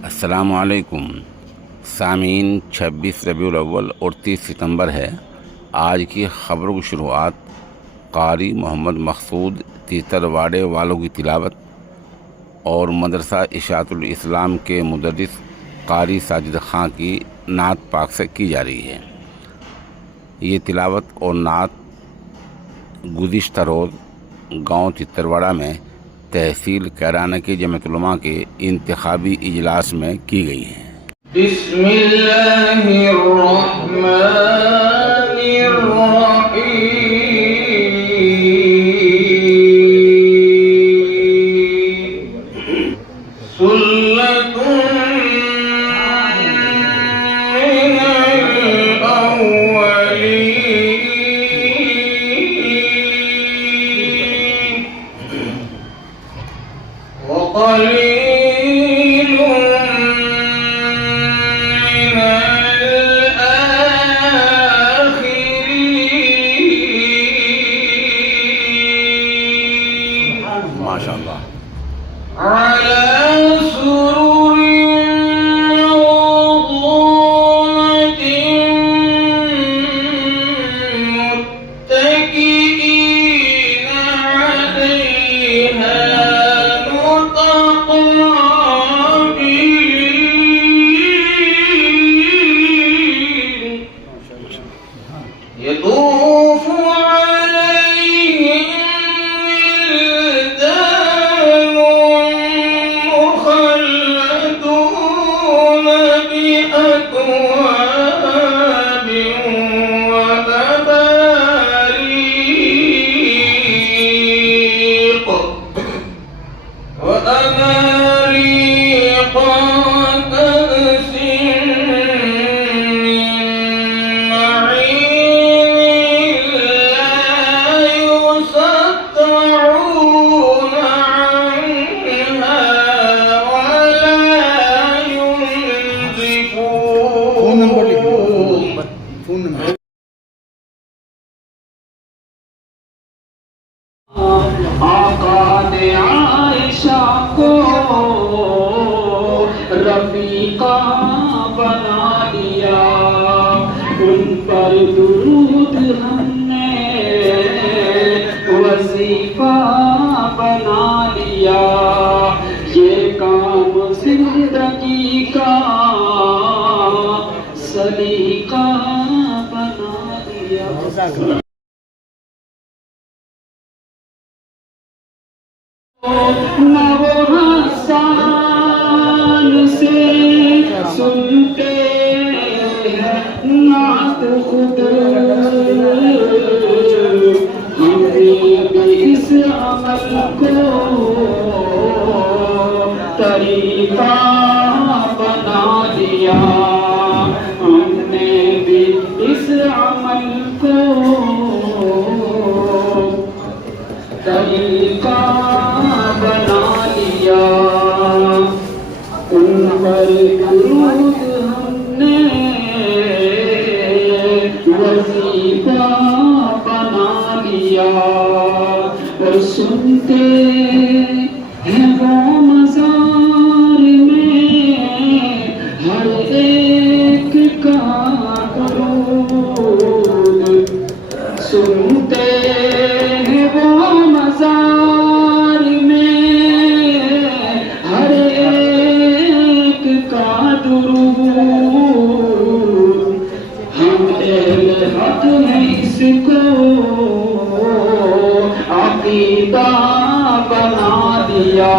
अस्सलामुअलैकुम सामीन। 26 रबीउल अव्वल और 30 सितंबर है। आज की ख़बरों की शुरुआत कारी मोहम्मद मकसूद तीसरवाड़े वालों की तिलावत और मदरसा इशाअतुल इस्लाम के मुदर्रिस कारी साजिद खां की नात पाक से की जा रही है। ये तिलावत और नात गुज़िश्ता रोज़ गांव तीसरवाड़ा में तहसील कैराना की जमात उलमा के इंतखाबी इजलास में की गई है। माशाअल्लाह। आका ने आयशा को रफीका बना दिया, उन पर दुरूद हमने वजीफा बना लिया। ये काम जिंदगी का सलीका बना दिया। न वो हसान से सुनते हैं नात खुद, हमने भी इस अमल को तरीका बना दिया। हमने भी इस अमल को तरीका बना लिया। उन पर दुरूद हमने वजीफा बना लिया। और सुनते हैं वो मज़ार में हर एक का दुरूद, सुनते हैं वो मज़ार में हर एक का दुरूद। हम अहले हक हैं इसको अक़ीदा बना दिया।